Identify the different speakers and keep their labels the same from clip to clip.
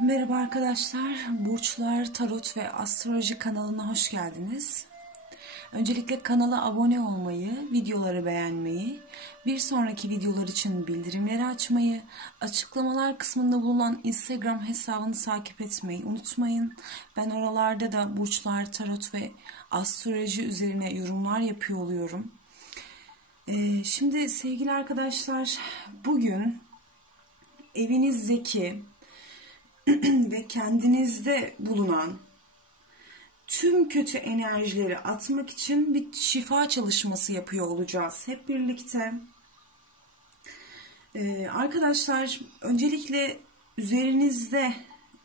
Speaker 1: Merhaba arkadaşlar, Burçlar, Tarot ve Astroloji kanalına hoş geldiniz. Öncelikle kanala abone olmayı, videoları beğenmeyi, bir sonraki videolar için bildirimleri açmayı, açıklamalar kısmında bulunan Instagram hesabını takip etmeyi unutmayın. Ben oralarda da Burçlar, Tarot ve Astroloji üzerine yorumlar yapıyor oluyorum. Ee, şimdi sevgili arkadaşlar, bugün evinizdeki ve kendinizde bulunan tüm kötü enerjileri atmak için bir şifa çalışması yapıyor olacağız hep birlikte. Ee, arkadaşlar öncelikle üzerinizde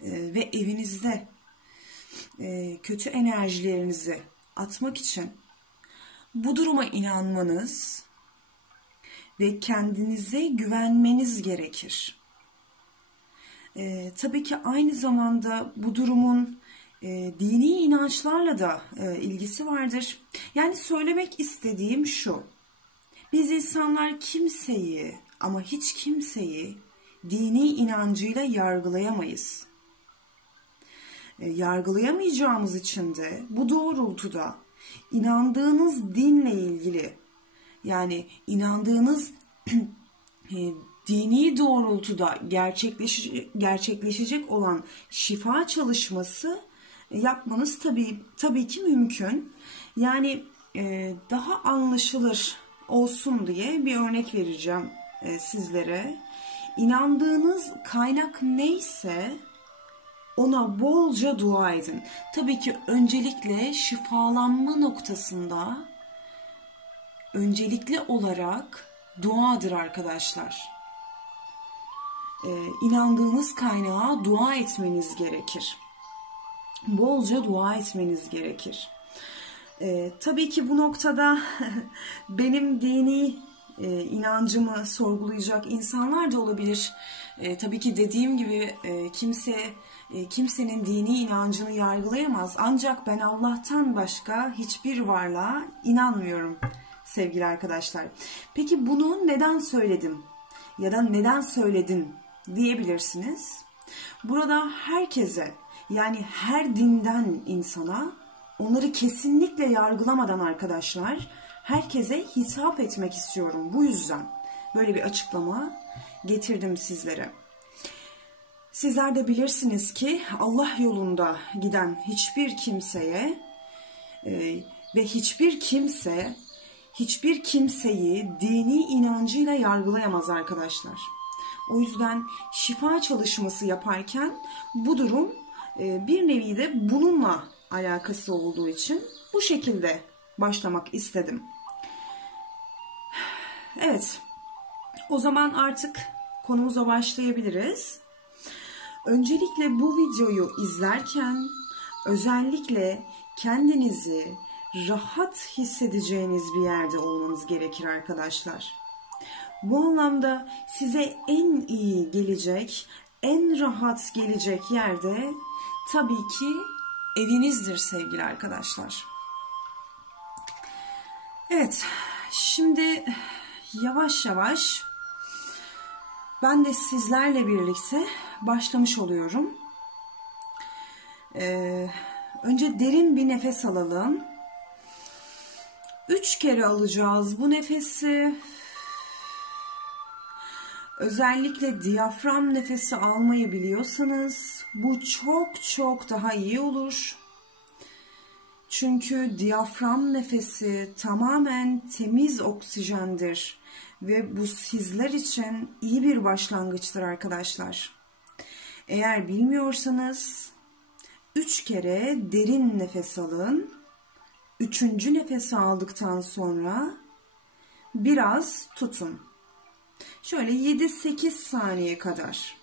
Speaker 1: e, ve evinizde e, kötü enerjilerinizi atmak için bu duruma inanmanız ve kendinize güvenmeniz gerekir. E, tabii ki aynı zamanda bu durumun e, dini inançlarla da e, ilgisi vardır. Yani söylemek istediğim şu. Biz insanlar kimseyi ama hiç kimseyi dini inancıyla yargılayamayız. E, yargılayamayacağımız için de bu doğrultuda inandığınız dinle ilgili yani inandığınız e, dini doğrultuda gerçekleşecek, gerçekleşecek olan şifa çalışması yapmanız tabii tabii ki mümkün. Yani e, daha anlaşılır olsun diye bir örnek vereceğim e, sizlere. İnandığınız kaynak neyse ona bolca dua edin. Tabii ki öncelikle şifalanma noktasında öncelikli olarak duadır arkadaşlar e, inandığınız kaynağa dua etmeniz gerekir. Bolca dua etmeniz gerekir. E, tabii ki bu noktada benim dini e, inancımı sorgulayacak insanlar da olabilir. E, tabii ki dediğim gibi e, kimse e, kimsenin dini inancını yargılayamaz. Ancak ben Allah'tan başka hiçbir varlığa inanmıyorum sevgili arkadaşlar. Peki bunu neden söyledim? Ya da neden söyledin diyebilirsiniz. Burada herkese yani her dinden insana onları kesinlikle yargılamadan arkadaşlar herkese hitap etmek istiyorum. Bu yüzden böyle bir açıklama getirdim sizlere. Sizler de bilirsiniz ki Allah yolunda giden hiçbir kimseye e, ve hiçbir kimse hiçbir kimseyi dini inancıyla yargılayamaz arkadaşlar. O yüzden şifa çalışması yaparken bu durum e, bir nevi de bununla alakası olduğu için bu şekilde başlamak istedim. Evet, o zaman artık konumuza başlayabiliriz. Öncelikle bu videoyu izlerken özellikle kendinizi rahat hissedeceğiniz bir yerde olmanız gerekir arkadaşlar. Bu anlamda size en iyi gelecek, en rahat gelecek yerde tabii ki evinizdir sevgili arkadaşlar. Evet, şimdi yavaş yavaş ben de sizlerle birlikte başlamış oluyorum. Ee, önce derin bir nefes alalım. Üç kere alacağız bu nefesi. Özellikle diyafram nefesi almayı biliyorsanız bu çok çok daha iyi olur. Çünkü diyafram nefesi tamamen temiz oksijendir ve bu sizler için iyi bir başlangıçtır arkadaşlar. Eğer bilmiyorsanız 3 kere derin nefes alın. Üçüncü nefesi aldıktan sonra biraz tutun. Şöyle 7-8 saniye kadar.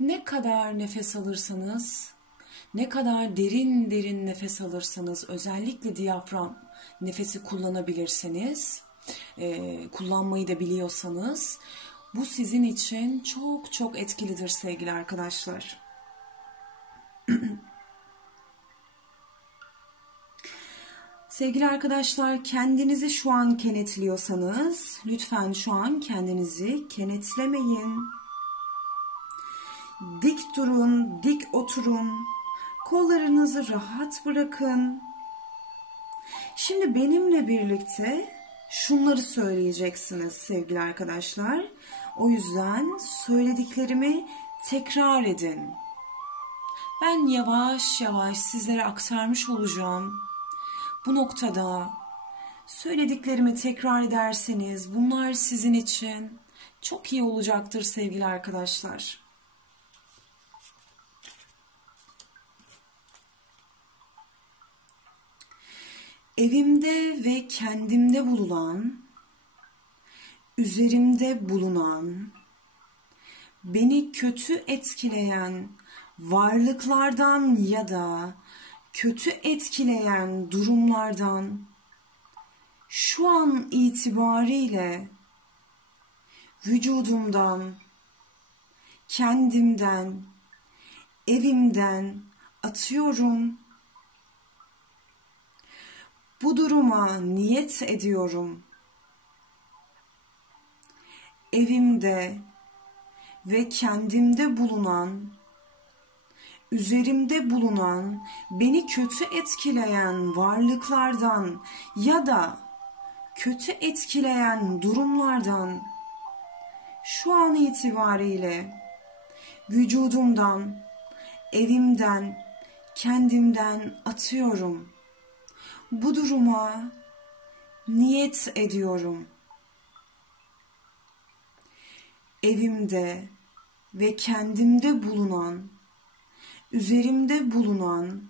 Speaker 1: Ne kadar nefes alırsanız, ne kadar derin derin nefes alırsanız, özellikle diyafram nefesi kullanabilirseniz, e, kullanmayı da biliyorsanız, bu sizin için çok çok etkilidir sevgili arkadaşlar. Sevgili arkadaşlar kendinizi şu an kenetliyorsanız lütfen şu an kendinizi kenetlemeyin. Dik durun, dik oturun. Kollarınızı rahat bırakın. Şimdi benimle birlikte şunları söyleyeceksiniz sevgili arkadaşlar. O yüzden söylediklerimi tekrar edin. Ben yavaş yavaş sizlere aktarmış olacağım. Bu noktada söylediklerimi tekrar ederseniz bunlar sizin için çok iyi olacaktır sevgili arkadaşlar. Evimde ve kendimde bulunan, üzerimde bulunan, beni kötü etkileyen varlıklardan ya da kötü etkileyen durumlardan şu an itibariyle vücudumdan, kendimden, evimden atıyorum. Bu duruma niyet ediyorum. Evimde ve kendimde bulunan üzerimde bulunan, beni kötü etkileyen varlıklardan ya da kötü etkileyen durumlardan şu an itibariyle vücudumdan, evimden, kendimden atıyorum. Bu duruma niyet ediyorum. Evimde ve kendimde bulunan üzerimde bulunan,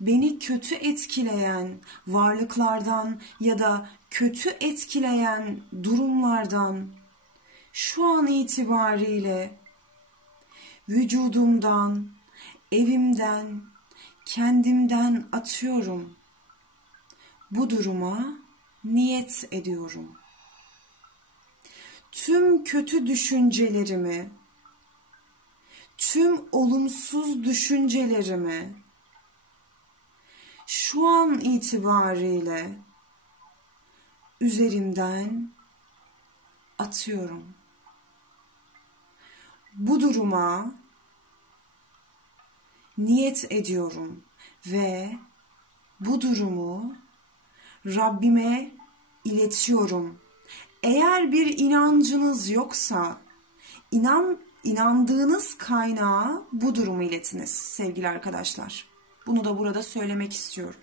Speaker 1: beni kötü etkileyen varlıklardan ya da kötü etkileyen durumlardan şu an itibariyle vücudumdan, evimden, kendimden atıyorum. Bu duruma niyet ediyorum. Tüm kötü düşüncelerimi, tüm olumsuz düşüncelerimi şu an itibariyle üzerimden atıyorum. Bu duruma niyet ediyorum ve bu durumu Rabbime iletiyorum. Eğer bir inancınız yoksa inan inandığınız kaynağa bu durumu iletiniz sevgili arkadaşlar. Bunu da burada söylemek istiyorum.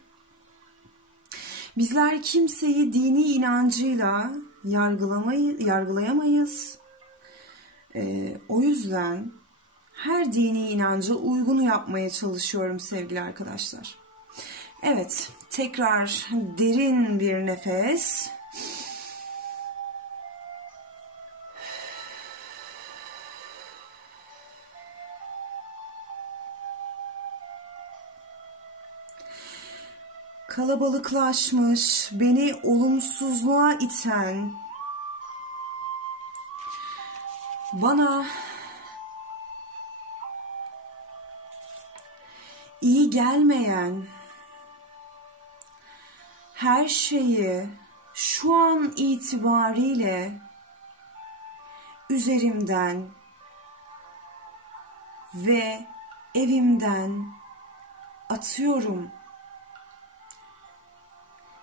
Speaker 1: Bizler kimseyi dini inancıyla yargılamayı, yargılayamayız. Ee, o yüzden her dini inanca uygunu yapmaya çalışıyorum sevgili arkadaşlar. Evet, tekrar derin bir nefes. kalabalıklaşmış, beni olumsuzluğa iten, bana iyi gelmeyen her şeyi şu an itibariyle üzerimden ve evimden atıyorum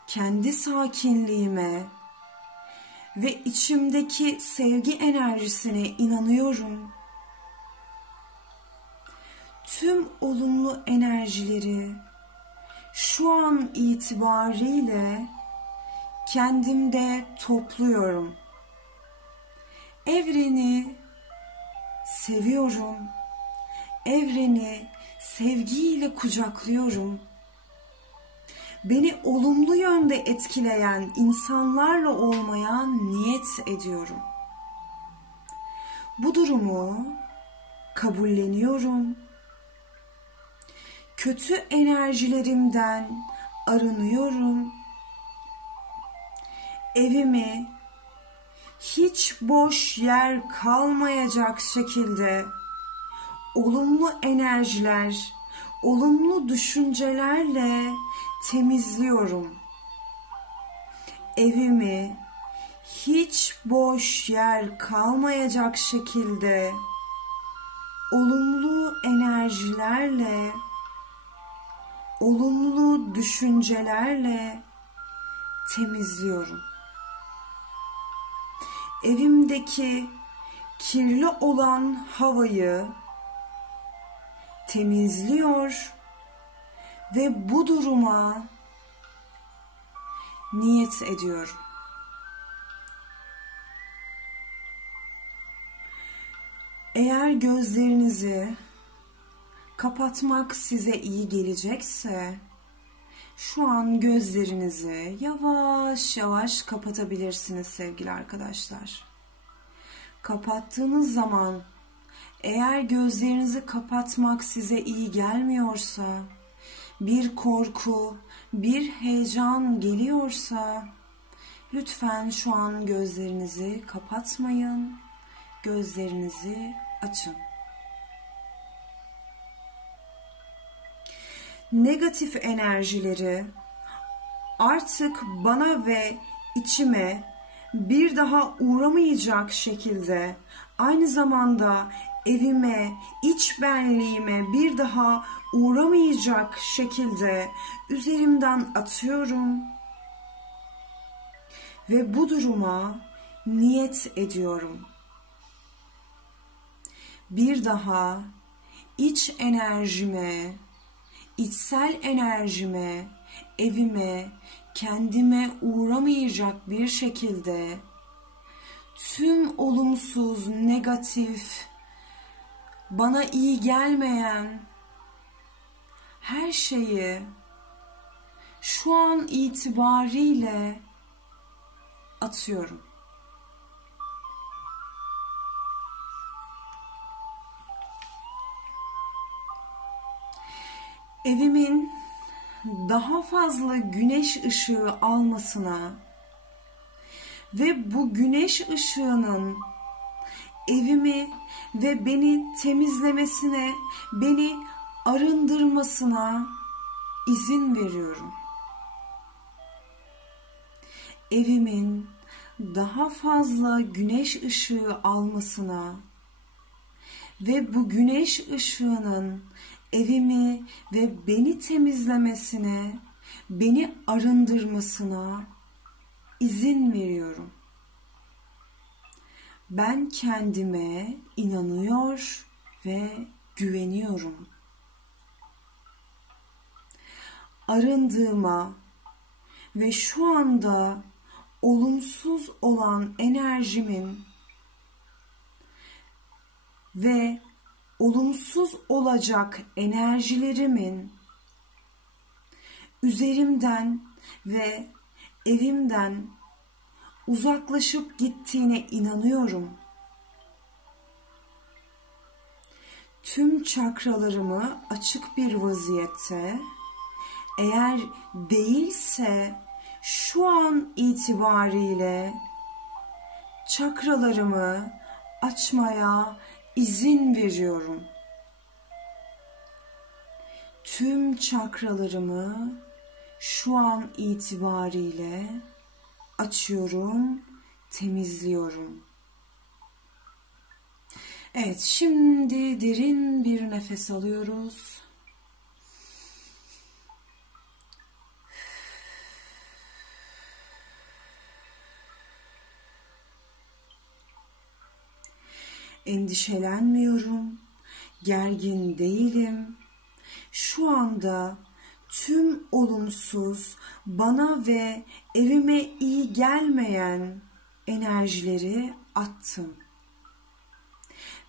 Speaker 1: kendi sakinliğime ve içimdeki sevgi enerjisine inanıyorum. Tüm olumlu enerjileri şu an itibariyle kendimde topluyorum. Evreni seviyorum. Evreni sevgiyle kucaklıyorum beni olumlu yönde etkileyen insanlarla olmaya niyet ediyorum. Bu durumu kabulleniyorum. Kötü enerjilerimden arınıyorum. Evimi hiç boş yer kalmayacak şekilde olumlu enerjiler, olumlu düşüncelerle temizliyorum. Evimi hiç boş yer kalmayacak şekilde olumlu enerjilerle, olumlu düşüncelerle temizliyorum. Evimdeki kirli olan havayı temizliyor ve bu duruma niyet ediyorum. Eğer gözlerinizi kapatmak size iyi gelecekse şu an gözlerinizi yavaş yavaş kapatabilirsiniz sevgili arkadaşlar. Kapattığınız zaman eğer gözlerinizi kapatmak size iyi gelmiyorsa, bir korku, bir heyecan geliyorsa lütfen şu an gözlerinizi kapatmayın. Gözlerinizi açın. Negatif enerjileri artık bana ve içime bir daha uğramayacak şekilde aynı zamanda evime, iç benliğime bir daha uğramayacak şekilde üzerimden atıyorum ve bu duruma niyet ediyorum. Bir daha iç enerjime, içsel enerjime, evime, kendime uğramayacak bir şekilde tüm olumsuz, negatif, bana iyi gelmeyen her şeyi şu an itibariyle atıyorum. Evimin daha fazla güneş ışığı almasına ve bu güneş ışığının evimi ve beni temizlemesine, beni arındırmasına izin veriyorum. Evimin daha fazla güneş ışığı almasına ve bu güneş ışığının evimi ve beni temizlemesine, beni arındırmasına izin veriyorum. Ben kendime inanıyor ve güveniyorum. Arındığıma ve şu anda olumsuz olan enerjimin ve olumsuz olacak enerjilerimin üzerimden ve evimden uzaklaşıp gittiğine inanıyorum. Tüm çakralarımı açık bir vaziyette eğer değilse şu an itibariyle çakralarımı açmaya izin veriyorum. Tüm çakralarımı şu an itibariyle açıyorum, temizliyorum. Evet, şimdi derin bir nefes alıyoruz. Endişelenmiyorum, gergin değilim. Şu anda tüm olumsuz, bana ve evime iyi gelmeyen enerjileri attım.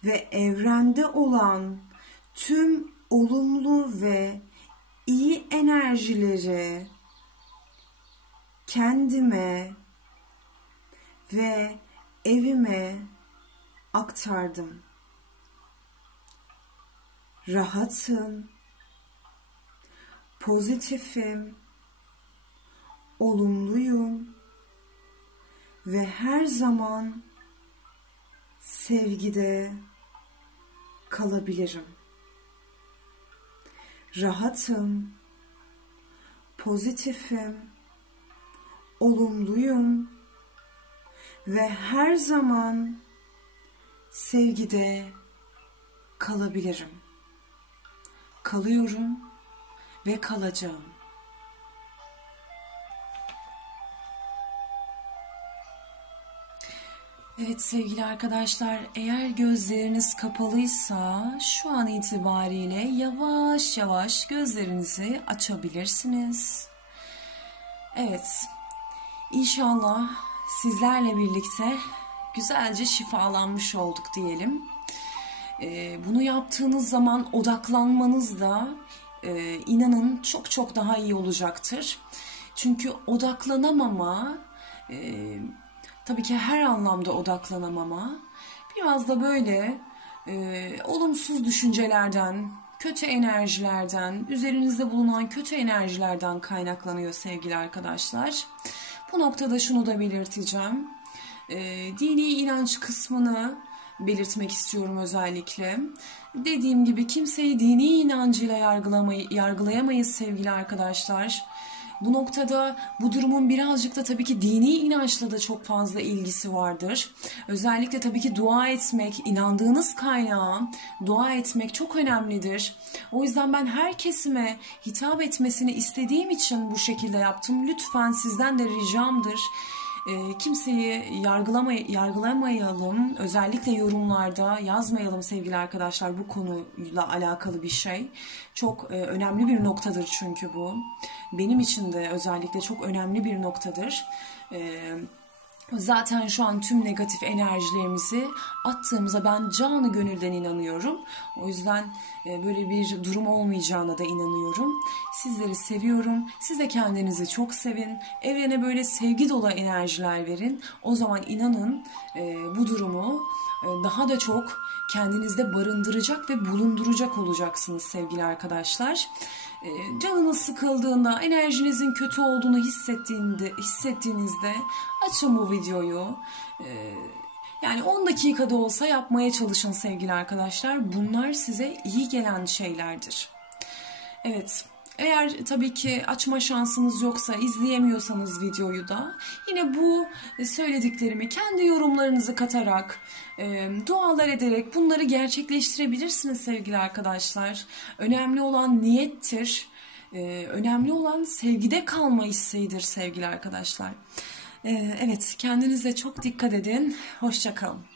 Speaker 1: Ve evrende olan tüm olumlu ve iyi enerjileri kendime ve evime aktardım. rahatım, pozitifim, olumluyum ve her zaman sevgide kalabilirim. Rahatım, pozitifim, olumluyum ve her zaman sevgide kalabilirim. Kalıyorum ve kalacağım. Evet sevgili arkadaşlar eğer gözleriniz kapalıysa şu an itibariyle yavaş yavaş gözlerinizi açabilirsiniz. Evet inşallah sizlerle birlikte güzelce şifalanmış olduk diyelim. Ee, bunu yaptığınız zaman odaklanmanız da e, inanın çok çok daha iyi olacaktır. Çünkü odaklanamama e, tabii ki her anlamda odaklanamama biraz da böyle e, olumsuz düşüncelerden, kötü enerjilerden, üzerinizde bulunan kötü enerjilerden kaynaklanıyor sevgili arkadaşlar. Bu noktada şunu da belirteceğim. E, dini inanç kısmını belirtmek istiyorum özellikle. Dediğim gibi kimseyi dini inancıyla yargılamayı, yargılayamayız sevgili arkadaşlar. Bu noktada bu durumun birazcık da tabii ki dini inançla da çok fazla ilgisi vardır. Özellikle tabii ki dua etmek, inandığınız kaynağa dua etmek çok önemlidir. O yüzden ben her kesime hitap etmesini istediğim için bu şekilde yaptım. Lütfen sizden de ricamdır e, kimseyi yargılamay yargılamayalım. Özellikle yorumlarda yazmayalım sevgili arkadaşlar bu konuyla alakalı bir şey. Çok e, önemli bir noktadır çünkü bu. Benim için de özellikle çok önemli bir noktadır. Evet Zaten şu an tüm negatif enerjilerimizi attığımıza ben canı gönülden inanıyorum. O yüzden e, böyle bir durum olmayacağına da inanıyorum. Sizleri seviyorum. Siz de kendinizi çok sevin. Evrene böyle sevgi dolu enerjiler verin. O zaman inanın e, bu durumu daha da çok kendinizde barındıracak ve bulunduracak olacaksınız sevgili arkadaşlar. Ee, canınız sıkıldığında, enerjinizin kötü olduğunu hissettiğinde, hissettiğinizde açın bu videoyu. Ee, yani 10 dakikada olsa yapmaya çalışın sevgili arkadaşlar. Bunlar size iyi gelen şeylerdir. Evet, eğer tabii ki açma şansınız yoksa izleyemiyorsanız videoyu da yine bu söylediklerimi kendi yorumlarınızı katarak, e, dualar ederek bunları gerçekleştirebilirsiniz sevgili arkadaşlar. Önemli olan niyettir. E, önemli olan sevgide kalma isteğidir sevgili arkadaşlar. E, evet kendinize çok dikkat edin. Hoşçakalın.